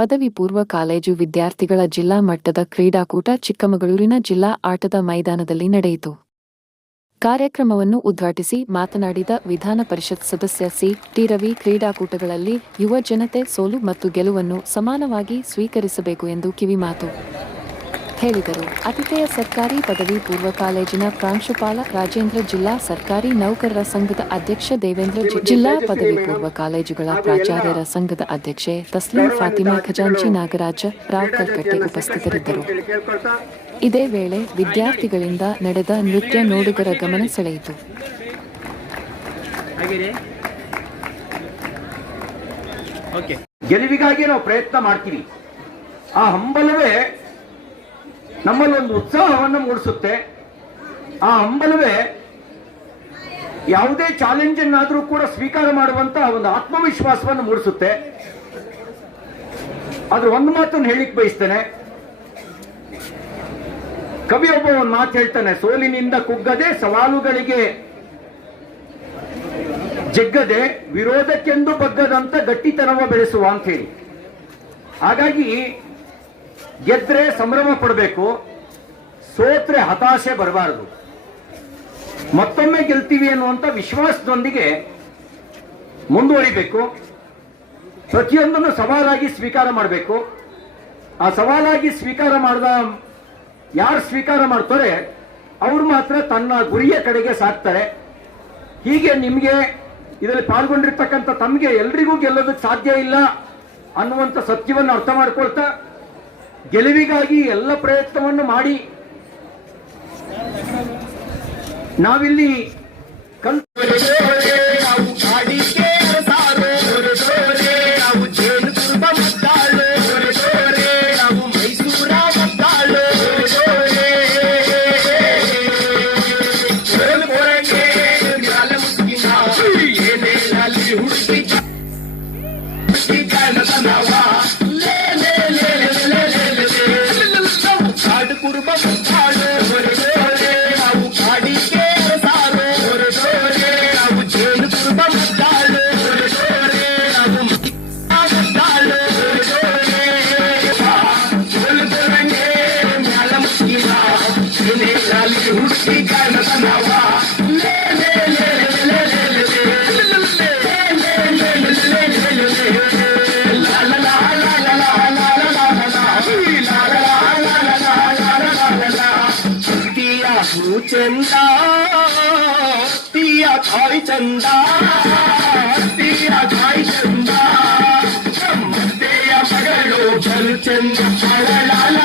ಪದವಿ ಪೂರ್ವ ಕಾಲೇಜು ವಿದ್ಯಾರ್ಥಿಗಳ ಜಿಲ್ಲಾ ಮಟ್ಟದ ಕ್ರೀಡಾಕೂಟ ಚಿಕ್ಕಮಗಳೂರಿನ ಜಿಲ್ಲಾ ಆಟದ ಮೈದಾನದಲ್ಲಿ ನಡೆಯಿತು. ಕಾರ್ಯಕ್ರಮವನ್ನು ಉದ್ಘಾಟಿಸಿ ಮಾತನಾಡಿದ ವಿಧಾನ ಪರಿಷತ್ ಸದಸ್ಯ ಸಿ. ಟಿ. ರವಿ, ಕ್ರೀಡಾಕೂಟಗಳಲ್ಲಿ ಯುವ ಜನತೆ ಸೋಲು ಮತ್ತು ಗೆಲುವನ್ನು ಸಮಾನವಾಗಿ ಸ್ವೀಕರಿಸಬೇಕು ಎಂದು ಕಿವಿಮಾತು. ಹೇಳಿದರು. ಅತಿಥೇಯ ಸರ್ಕಾರಿ ಪದವಿ ಪೂರ್ವ ಕಾಲೇಜಿನ ಪ್ರಾಂಶುಪಾಲ ರಾಜೇಂದ್ರ ಜಿಲ್ಲಾ ಸರ್ಕಾರಿ ನೌಕರರ ಸಂಘದ ಅಧ್ಯಕ್ಷ ದೇವೇಂದ್ರ ಜಿಲ್ಲಾ ಪದವಿ ಪೂರ್ವ ಕಾಲೇಜುಗಳ ಪ್ರಾಚಾರ್ಯರ ಸಂಘದ ಅಧ್ಯಕ್ಷೆ ತಸ್ಲಿಂ ಫಾತಿಮಾ ಖಜಾಂಚಿ ನಾಗರಾಜ, ರಾವ್ ಕಲ್ಕಟ್ಟೆ ಉಪಸ್ಥಿತರಿದ್ದರು. ಇದೇ ವೇಳೆ ವಿದ್ಯಾರ್ಥಿಗಳಿಂದ ನಡೆದ ನೃತ್ಯ ನೋಡುಗರ ಗಮನ ಸೆಳೆಯಿತು. ಗೆಲುವಿಗಾಗಿ ನಾವು ಪ್ರಯತ್ನ ಮಾಡ್ತೀವಿ. ಆ ಹಂಬಲವೇ ನಮ್ಮಲ್ಲಿ ಒಂದು ಉತ್ಸಾಹವನ್ನು ಮೂಡಿಸುತ್ತೆ. ಆ ಹಂಬಲವೇ ಯಾವುದೇ ಚಾಲೆಂಜ್ ಅನ್ನಾದರೂ ಕೂಡ ಸ್ವೀಕಾರ ಮಾಡುವಂತ ಒಂದು ಆತ್ಮವಿಶ್ವಾಸವನ್ನು ಮೂಡಿಸುತ್ತೆ. ಅದ್ರ ಒಂದು ಮಾತನ್ನು ಹೇಳಿಕ್ ಬಯಸ್ತೇನೆ. ಕವಿಯೊಬ್ಬ ಒಂದು ಮಾತು ಹೇಳ್ತಾನೆ, ಸೋಲಿನಿಂದ ಕುಗ್ಗದೆ ಸವಾಲುಗಳಿಗೆ ಜಗ್ಗದೆ ವಿರೋಧಕ್ಕೆಂದು ಬಗ್ಗದಂತ ಗಟ್ಟಿತನವ ಬೆಳೆಸುವ ಅಂತ ಹೇಳಿ. ಹಾಗಾಗಿ ಗೆದ್ರೆ ಸಂಭ್ರಮ ಪಡಬೇಕು, ಸೋತ್ರೆ ಹತಾಶೆ ಬರಬಾರದು. ಮತ್ತೊಮ್ಮೆ ಗೆಲ್ತೀವಿ ಅನ್ನುವಂಥ ವಿಶ್ವಾಸದೊಂದಿಗೆ ಮುಂದುವರಿಬೇಕು. ಪ್ರತಿಯೊಂದನ್ನು ಸವಾಲಾಗಿ ಸ್ವೀಕಾರ ಮಾಡಬೇಕು. ಆ ಸವಾಲಾಗಿ ಸ್ವೀಕಾರ ಮಾಡಿದ ಯಾರು ಸ್ವೀಕಾರ ಮಾಡ್ತಾರೆ, ಅವ್ರು ಮಾತ್ರ ತನ್ನ ಗುರಿಯ ಕಡೆಗೆ ಸಾಕ್ತಾರೆ. ಹೀಗೆ ನಿಮಗೆ ಇದರಲ್ಲಿ ಪಾಲ್ಗೊಂಡಿರ್ತಕ್ಕಂಥ ತಮಗೆ ಎಲ್ರಿಗೂ ಗೆಲ್ಲೋದಕ್ಕೆ ಸಾಧ್ಯ ಇಲ್ಲ ಅನ್ನುವಂಥ ಸತ್ಯವನ್ನು ಅರ್ಥ ಮಾಡ್ಕೊಳ್ತಾ ಗೆಲುವಿಗಾಗಿ ಎಲ್ಲ ಪ್ರಯತ್ನವನ್ನು ಮಾಡಿ. ನಾವಿಲ್ಲಿ ಕಲ್ Tired. 젠다. 뛰어 잘 젠다. 뛰어 잘 젠다. 참 뛰어 막을로 잘 젠다 잘 날라.